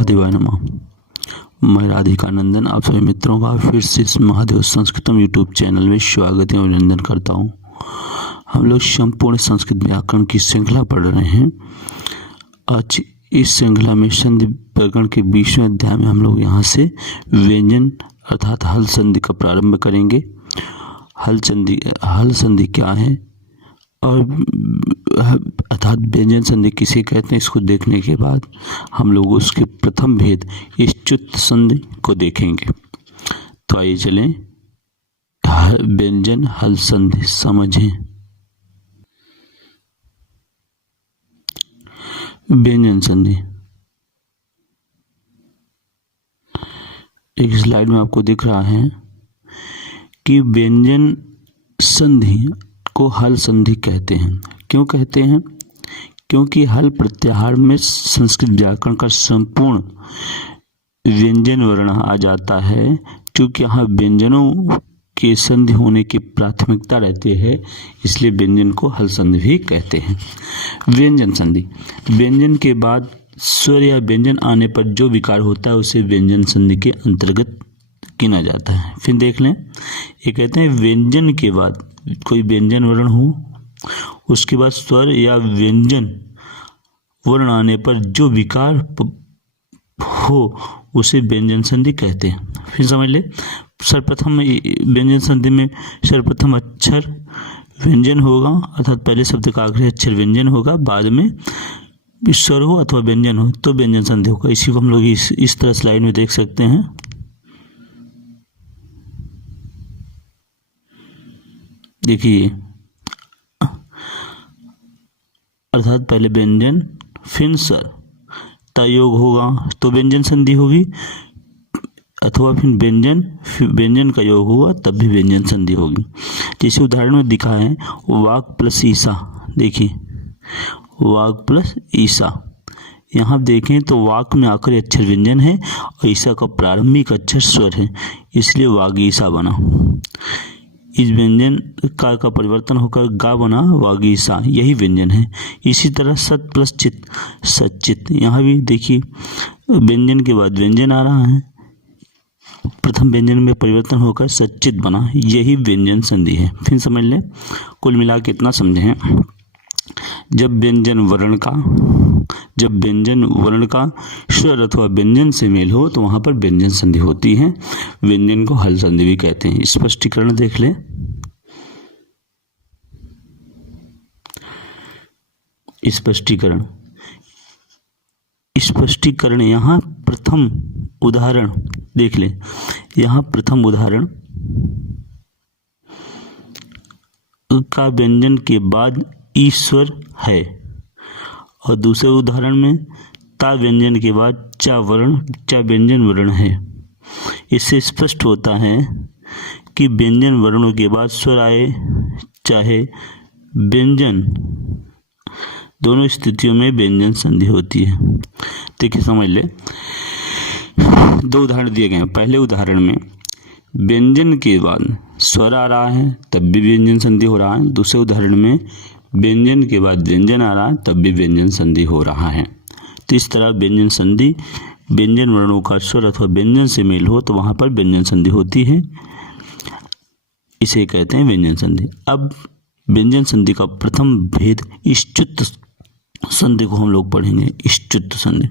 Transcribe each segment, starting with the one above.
महादेवाय नमः। मैं राधिका नंदन आप सभी मित्रों का फिर से इस महादेव संस्कृतम यूट्यूब चैनल में स्वागत एवं अभिनंदन करता हूँ। हम लोग संपूर्ण संस्कृत व्याकरण की श्रृंखला पढ़ रहे हैं। आज इस श्रृंखला में संधि व्याकरण के 20वें अध्याय में हम लोग यहाँ से व्यंजन अर्थात हल संधि का प्रारंभ करेंगे। हल संधि क्या है और अर्थात व्यंजन संधि किसे कहते हैं, इसको देखने के बाद हम लोग उसके प्रथम भेद इष्टुत संधि को देखेंगे। तो आइए चलें व्यंजन हल संधि समझें। व्यंजन संधि एक स्लाइड में आपको दिख रहा है कि व्यंजन संधि को हल संधि कहते हैं। क्यों कहते हैं? क्योंकि हल प्रत्याहार में संस्कृत व्याकरण का संपूर्ण व्यंजन वर्ण आ जाता है। क्योंकि यहाँ व्यंजनों के संधि होने की प्राथमिकता रहती है, इसलिए व्यंजन को हल संधि भी कहते हैं। व्यंजन संधि, व्यंजन के बाद स्वर या व्यंजन आने पर जो विकार होता है उसे व्यंजन संधि के अंतर्गत गिना जाता है। फिर देख लें, ये कहते हैं व्यंजन के बाद कोई व्यंजन वर्ण हो, उसके बाद स्वर या व्यंजन वर्ण आने पर जो विकार हो उसे व्यंजन संधि कहते हैं। फिर समझ ले, सर्वप्रथम व्यंजन संधि में सर्वप्रथम अक्षर व्यंजन होगा, अर्थात पहले शब्द का आखिरी अक्षर व्यंजन होगा, बाद में स्वर हो अथवा व्यंजन हो तो व्यंजन संधि होगा। इसी को हम लोग इस तरह स्लाइड में देख सकते हैं। देखिए, अर्थात पहले व्यंजन फिर स्वर का योग होगा तो व्यंजन संधि होगी, अथवा फिर व्यंजन का योग हुआ तब भी व्यंजन संधि होगी। जैसे उदाहरण में दिखा है वाक प्लस ईसा। देखिए वाक प्लस ईसा, यहाँ देखें तो वाक में आखिरी अक्षर व्यंजन है और ईसा का प्रारंभिक अक्षर स्वर है, इसलिए वागीसा बना। इस व्यंजन का परिवर्तन होकर गा बना वागीसा, यही व्यंजन है। इसी तरह सत प्लस चित सचित, यहाँ भी देखिए व्यंजन के बाद व्यंजन आ रहा है, प्रथम व्यंजन में परिवर्तन होकर सचित बना, यही व्यंजन संधि है। फिर समझ लें, कुल मिला के इतना समझें, जब व्यंजन वर्ण का स्वर अथवा व्यंजन से मेल हो तो वहां पर व्यंजन संधि होती है। व्यंजन को हल संधि भी कहते हैं। स्पष्टीकरण देख ले। स्पष्टीकरण यहाँ प्रथम उदाहरण देख ले। यहाँ प्रथम उदाहरण का व्यंजन के बाद ईश्वर है और दूसरे उदाहरण में ता व्यंजन के बाद चा व्यंजन वर्ण है। इससे स्पष्ट होता है कि व्यंजन वर्णों के बाद स्वर आए चाहे व्यंजन, दोनों स्थितियों में व्यंजन संधि होती है। देखिए समझ ले, दो उदाहरण दिए गए हैं। पहले उदाहरण में व्यंजन के बाद स्वर आ रहा है तब भी व्यंजन संधि हो रहा है। दूसरे उदाहरण में व्यंजन के बाद व्यंजन आ रहा है तब भी व्यंजन संधि हो रहा है। तो इस तरह व्यंजन संधि, व्यंजन वर्णों का स्वर अथवा व्यंजन से मेल हो तो वहां पर व्यंजन संधि होती है, इसे कहते हैं व्यंजन संधि। अब व्यंजन संधि का प्रथम भेद इष्टुत संधि को हम लोग पढ़ेंगे। इष्टुत संधि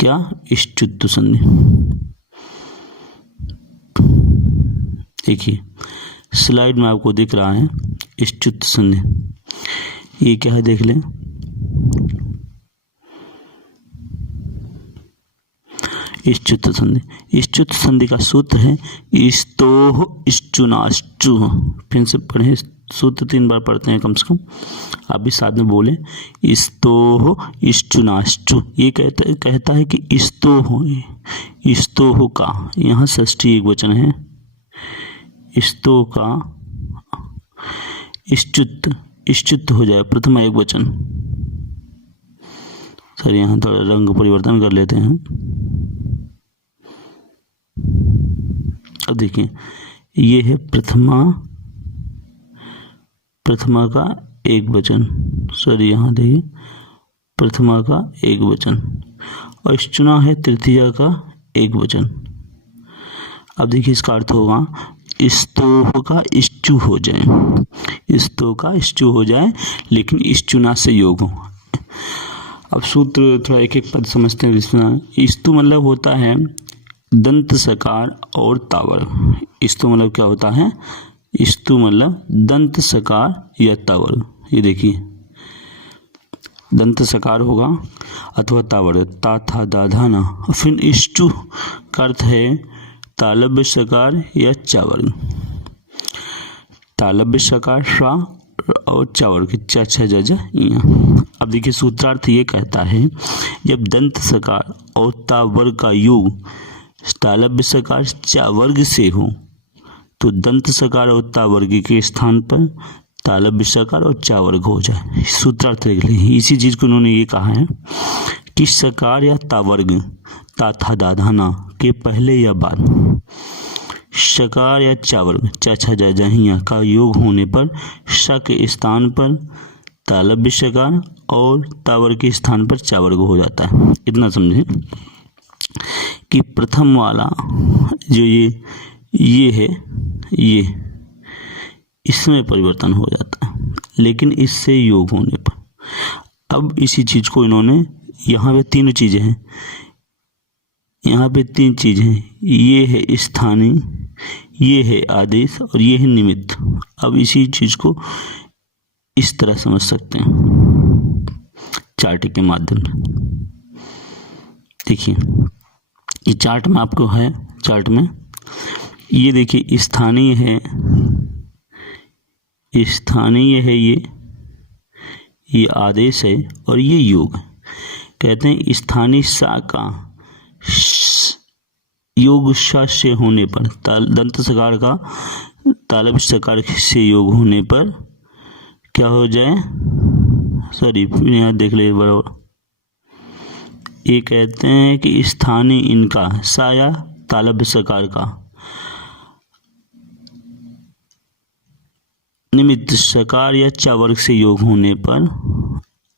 क्या? इष्टुत संधि देखिए स्लाइड में आपको दिख रहा है इष्टुत संधि, ये क्या है देख लें। इष्टुत संधि का सूत्र है इस्तोह इष्टुनाष्टु। फिर से पढ़े, सूत्र 3 बार पढ़ते हैं कम से कम, आप भी साथ में बोले। इस्तोह इष्टुनाष्टु, ये कहता है कि इस्तोह का, यहाँ षष्ठी एक वचन है, इस्तो का इष्टुत हो जाए प्रथम एक वचन। सर यहाँ थोड़ा रंग परिवर्तन कर लेते हैं। अब देखिए ये है प्रथमा का एक वचन, सॉरी यहाँ देखिए प्रथमा का एक वचन और ष्टुना है तृतीया का एक वचन। अब देखिए इसका अर्थ होगा स्तोह का ष्टु हो जाए, स्तोह का ष्टु हो जाए लेकिन ष्टुना से योग हो। अब सूत्र थोड़ा एक एक पद समझते हैं। इसमें स्तु मतलब होता है दंत सकार और तावर। स्तु मतलब क्या होता है? स्तु मतलब दंत सकार या तावर। ये देखिए दंत सकार होगा अथवा तावर, ता था दा धा ना। फिर ष्टु का अर्थ है तालव्य सकार या चावर्ग। तालव्य सकार सा और चावर्ग चा छ जा जा या। अब देखिए सूत्रार्थ ये कहता है जब दंत सकार और तावर्ग का योग तालव्य सकार चावर्ग से हो तो दंत सकार और तावर्ग के स्थान पर तालव्य सकार और चावर्ग हो जाए। सूत्रार्थ देख लीजिए। इसी चीज को उन्होंने ये कहा है कि सकार या तावर्ग ताथा दाधाना के पहले या बाद शकार या चावर्ग चाछा जाहिया का योग होने पर श के स्थान पर तालव्य शकार और तावर्ग के स्थान पर चावर्ग हो जाता है। इतना समझें कि प्रथम वाला जो ये है ये इसमें परिवर्तन हो जाता है लेकिन इससे योग होने पर। अब इसी चीज को इन्होंने यहाँ पे तीन चीजें हैं, यहाँ पे तीन चीजें हैं, ये है स्थानीय, ये है आदेश और ये है निमित्त। अब इसी चीज को इस तरह समझ सकते हैं चार्ट के माध्यम से। देखिए ये चार्ट में आपको है, चार्ट में ये देखिए स्थानीय है, स्थानीय है, ये आदेश है और ये योग है। कहते हैं स्थानीय सा का योग श से होने पर दंत सकार का तालव्य सकार से योग होने पर क्या हो जाए, सॉरी यहाँ देख ले बराबर। ये कहते हैं कि स्थानीय इनका सा या तालव्य सकार का निमित्त सकार या चावर्ग से योग होने पर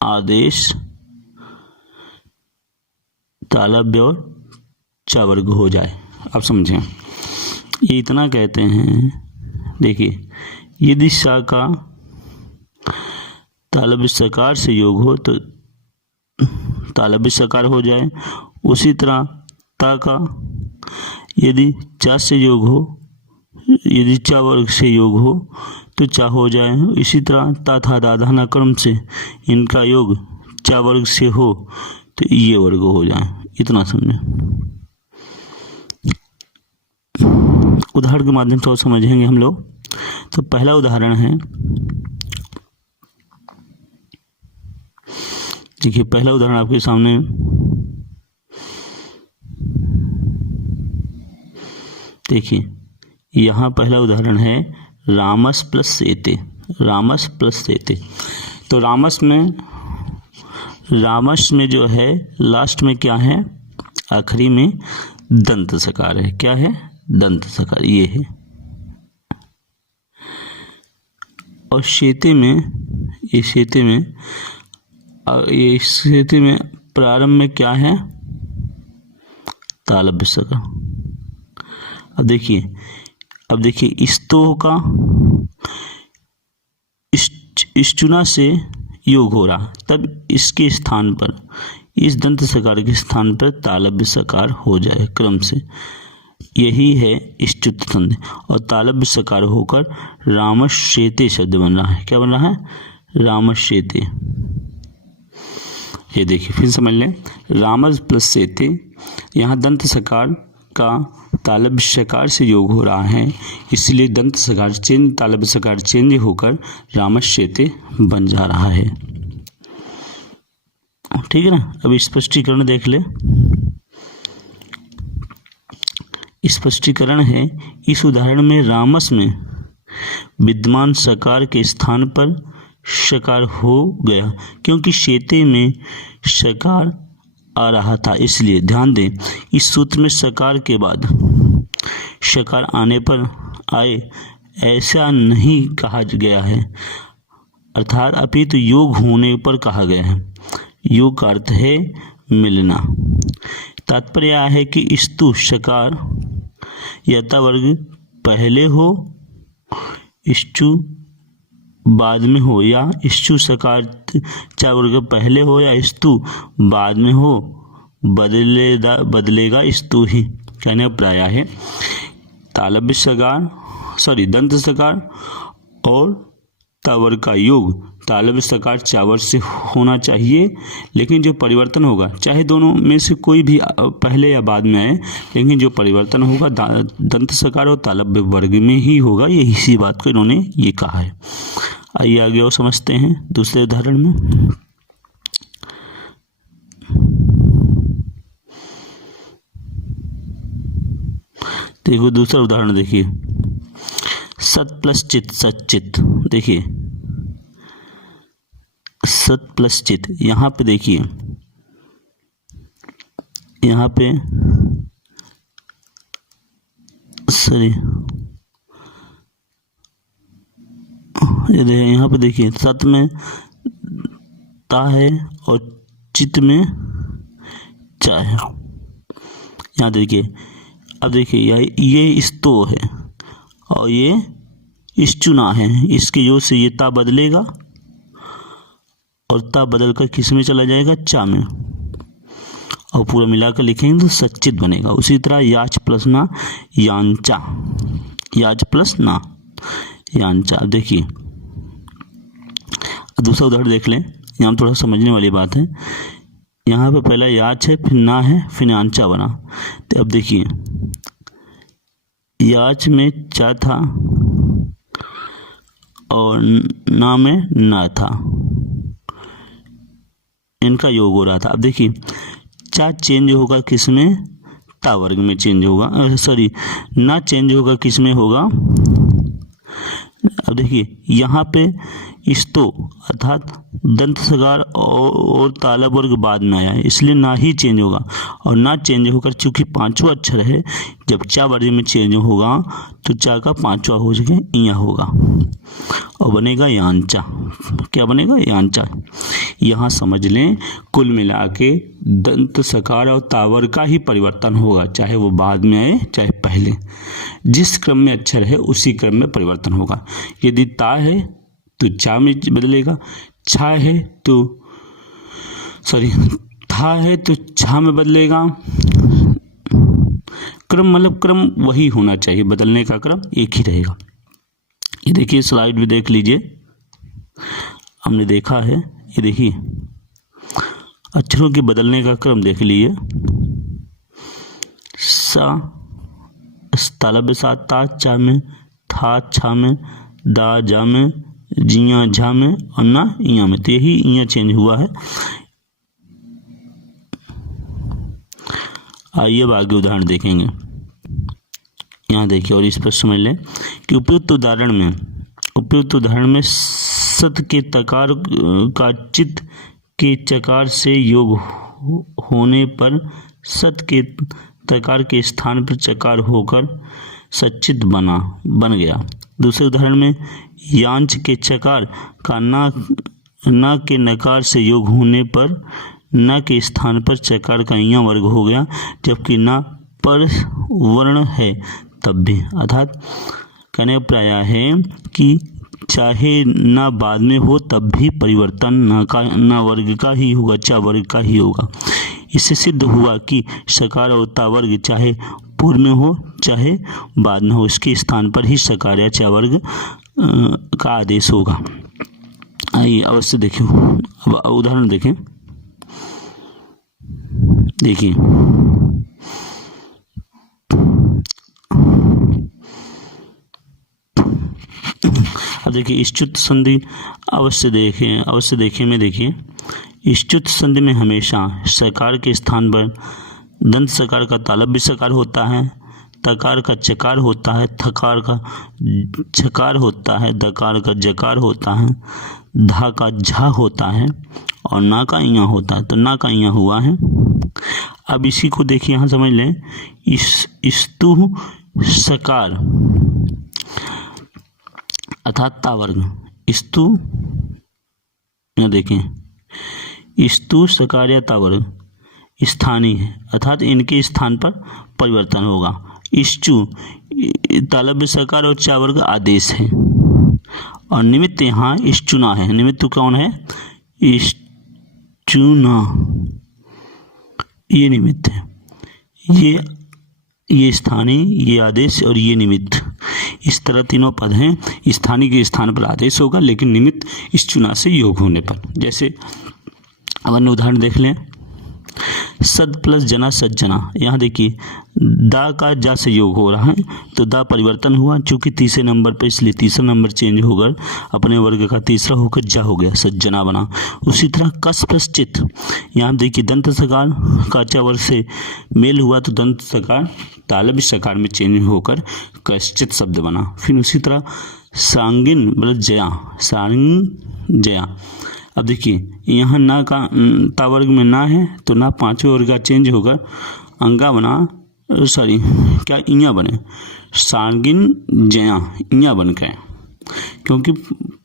आदेश तालव्य और चावर्ग हो जाए। अब समझें ये इतना कहते हैं। देखिए यदि सा का तालव्य सकार से योग हो तो तालव्य सकार हो जाए। उसी तरह ता का यदि चा से योग हो, यदि चा वर्ग से योग हो तो चा हो जाए। इसी तरह ता था दाधाना क्रम से इनका योग चा वर्ग से हो तो ये वर्ग हो जाए। इतना समझे। उदाहरण के माध्यम से समझेंगे हम लोग। तो पहला उदाहरण है, देखिए पहला उदाहरण आपके सामने देखिए, यहाँ पहला उदाहरण है रामस प्लस सेते, रामस प्लस सेते। तो रामस में जो है लास्ट में क्या है, आखिरी में दंत सकार है। क्या है? दंत सकार ये है। और शेते में प्रारंभ में क्या है, तालव्य सकार। अब देखिए स्तोह का ष्टुना से योग हो रहा, तब इसके स्थान पर, इस दंत सकार के स्थान पर तालव्य सकार हो जाए क्रम से। यही है ष्टुत संधि और तालव्य सकार होकर रामश्चेते शब्द बन रहा है। क्या बन रहा है? रामश्चेते। ये देखिए फिर समझ लें, रामस प्लस सेते, यहाँ दंत सकार का तालव्य सकार से योग हो रहा है, इसलिए दंत सकार चेंज, तालव्य सकार चेंज होकर रामश्चेते बन जा रहा है। ठीक है ना। अब स्पष्टीकरण देख ले। स्पष्टीकरण है, इस उदाहरण में रामस में विद्यमान सकार के स्थान पर शकार हो गया, क्योंकि शेते में शकार आ रहा था। इसलिए ध्यान दें, इस सूत्र में सकार के बाद शकार आने पर आए ऐसा नहीं कहा गया है, अर्थात अपितु योग होने पर कहा गया है। योग का अर्थ है मिलना। तात्पर्य यह है कि स्तु सकार यथा वर्ग पहले हो, स्तु बाद में हो, या स्तु सकार चा वर्ग पहले हो या स्तु बाद में हो, बदलेगा स्तु ही। कहने का प्राय है तालव्य सकार दंत सकार और तावर्ग का योग तालव्य सकार चावर से होना चाहिए, लेकिन जो परिवर्तन होगा चाहे दोनों में से कोई भी पहले या बाद में आए, लेकिन जो परिवर्तन होगा दंत सकार और तालव्य वर्ग में ही होगा। यही इसी बात को इन्होंने ये कहा है। आइए आगे और समझते हैं दूसरे उदाहरण में। देखो दूसरा उदाहरण देखिए, सत प्लस चित सच्चित। देखिए सत प्लस चित, यहाँ पे देखिए, यहाँ पे यहाँ पे देखिए सत में ता है और चित में चा है। यहाँ देखिए, अब देखिए ये स्तो है और ये स्तुना है, इसके योग से ये ता बदलेगा और ता बदलकर किस में चला जाएगा, चा में, और पूरा मिलाकर लिखेंगे तो सच्चित बनेगा। उसी तरह याच प्लस ना यांचा, याच प्लस ना यांचा। देखिए दूसरा उदाहरण देख लें, यहाँ थोड़ा समझने वाली बात है। यहाँ पे पहला याच है, फिर ना है, फिर यांचा बना। तो अब देखिए याच में चा था और ना में ना था, इनका योग हो रहा था। अब देखिए चा चेंज होगा किस में, ता वर्ग में चेंज होगा, ना चेंज होगा किस में होगा। अब देखिए यहाँ पे स्तो अर्थात दंत सकार और तालव्य वर्ग बाद में आया है, इसलिए ना ही चेंज होगा, और ना चेंज होकर चूंकि पांचवा अक्षर है, जब चा वर्ग में चेंज होगा तो चा का पांचवा हो जाएगा इया होगा और बनेगा यांचा। क्या बनेगा, यांचा। यहाँ समझ लें कुल मिला के दंत सकार और तावर का ही परिवर्तन होगा, चाहे वो बाद में आए चाहे पहले। जिस क्रम में अक्षर है उसी क्रम में परिवर्तन होगा। यदि ता है तो चा में बदलेगा, छा है तो था है तो छा में बदलेगा। क्रम मतलब क्रम वही होना चाहिए, बदलने का क्रम एक ही रहेगा। ये देखिए स्लाइड में देख लीजिए, हमने देखा है, ये देखिए अक्षरों के बदलने का क्रम देख लीजिए। सा तालव्य सा ता चा में, था छा में, दा जा में, जिया झा में और ना इया में, तो यही इया चेंज हुआ है। आइए अब आगे उदाहरण देखेंगे। यहाँ देखिए और इस पर समझ लें कि उपयुक्त उदाहरण में सत के तकार का चित के चकार से योग होने पर सत के तकार के स्थान पर चकार होकर सच्चित बन गया। दूसरे उदाहरण में यांच के चकार का ना के नकार से योग होने पर न के स्थान पर चकार का इया वर्ग हो गया, जबकि ना पर वर्ण है तब भी। अर्थात कहने का प्राय है कि चाहे ना बाद में हो तब भी परिवर्तन ना वर्ग का ही होगा, चा वर्ग का ही होगा। इससे सिद्ध हुआ कि सकार और ता वर्ग चाहे पूर्व में हो चाहे बाद में हो, इसके स्थान पर ही सकार या चा वर्ग का आदेश होगा। आइए अवश्य देखें, उदाहरण देखें। देखिए अब देखिए इष्टुत संधि अवश्य देखें में देखिए, इष्टुत संधि में हमेशा सकार के स्थान पर दंत सकार का तालव्य सकार होता है, तकार का चकार होता है, थकार का छकार होता है, दकार का जकार होता है, धा का झा होता है और ना का इया होता है। तो ना का इया हुआ है। अब इसी को देखिए, यहाँ समझ लें, स्तु सकार अर्थात ता वर्ग, स्तु, यहाँ देखें स्तु सकार या तावर्ग स्थानीय है, अर्थात इनके स्थान पर परिवर्तन होगा। इश्चु तालव्य सकार और चावर्ग आदेश है। और निमित्त यहाँ इश्चुना है। निमित्त कौन है? इश्चुना, ये निमित्त है। ये स्थानीय, ये आदेश और ये निमित्त, इस तरह तीनों पद हैं। स्थानीय के स्थान पर आदेश होगा, लेकिन निमित्त इश्चुना से योग होने पर। जैसे अब अन्य उदाहरण देख लें। सद प्लस जना सज्जना। यहाँ देखिए दा का जा से योग हो रहा है, तो दा परिवर्तन हुआ चूंकि तीसरे नंबर पर, इसलिए तीसरा नंबर चेंज होकर अपने वर्ग का तीसरा होकर जा हो गया, सज्जना बना। उसी तरह कस प्लस चित। यहाँ देखिए दंत सकार का चा वर्ग से मेल हुआ, तो दंत सकार तालव्य सकार में चेंज होकर कश्चित शब्द बना। फिर उसी तरह सांगिन प्लस जया, सांगिन जया। अब देखिए यहाँ ना का ता वर्ग में ना है, तो ना पांचवें वर्ग का चेंज होकर अंगा बना, सॉरी क्या इया बने, सांगिन जया इया बन गए, क्योंकि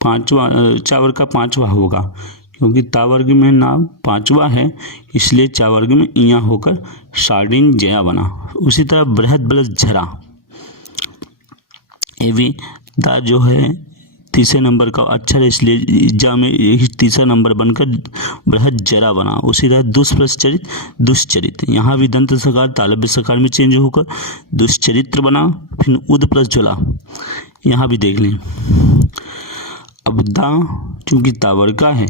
पांचवा चा वर्ग का पांचवा होगा, क्योंकि ता वर्ग में ना पांचवा है, इसलिए चा वर्ग में इया होकर सार्डिन जया बना। उसी तरह बृहद प्लस झरा, ये भी दा जो है तीसरे नंबर का अक्षर है, इसलिए जा में तीसरा नंबर बनकर बृहद जरा बना। उसी तरह दुष् प्लस चरित दुष्चरित, यहाँ भी दंत सकार तालव्य सकार में चेंज होकर दुष्चरित्र बना। फिर उद प्लस ज्वला, यहाँ भी देख लें। अब दा चूंकि तावर्ग का है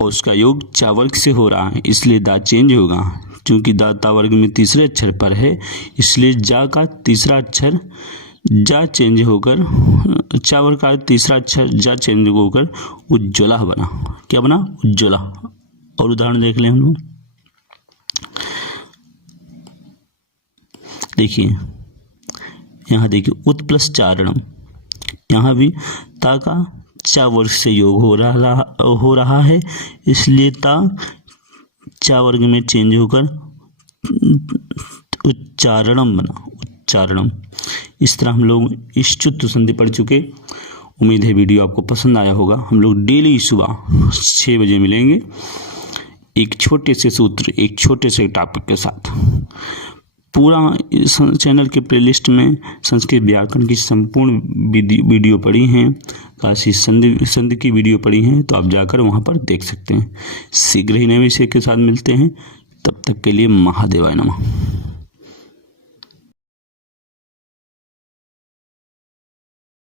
और उसका योग चावर्ग से हो रहा है, इसलिए दा चेंज होगा। चूंकि दा तावर्ग में तीसरे अक्षर पर है, इसलिए जा का तीसरा अक्षर जा चेंज होकर चावर का तीसरा अक्षर जा चेंज होकर उज्ज्वला बना। क्या बना? उज्ज्वला। और उदाहरण देख लें हम लोग। देखिए यहाँ देखिए उत प्लस चारणम, यहाँ भी ता का चा वर्ग से योग हो रहा है, इसलिए ता चा वर्ग में चेंज होकर उच्चारणम बना, उच्चारणम। इस तरह हम लोग इष्टुत्व संधि पढ़ चुके। उम्मीद है वीडियो आपको पसंद आया होगा। हम लोग डेली सुबह 6 बजे मिलेंगे एक छोटे से सूत्र, एक छोटे से टॉपिक के साथ। पूरा चैनल के प्लेलिस्ट में संस्कृत व्याकरण की संपूर्ण वीडियो पड़ी हैं, काशी संधि की वीडियो पड़ी हैं, तो आप जाकर वहाँ पर देख सकते हैं। शीघ्र ही नए विषय के साथ मिलते हैं, तब तक के लिए महादेवाय नमः।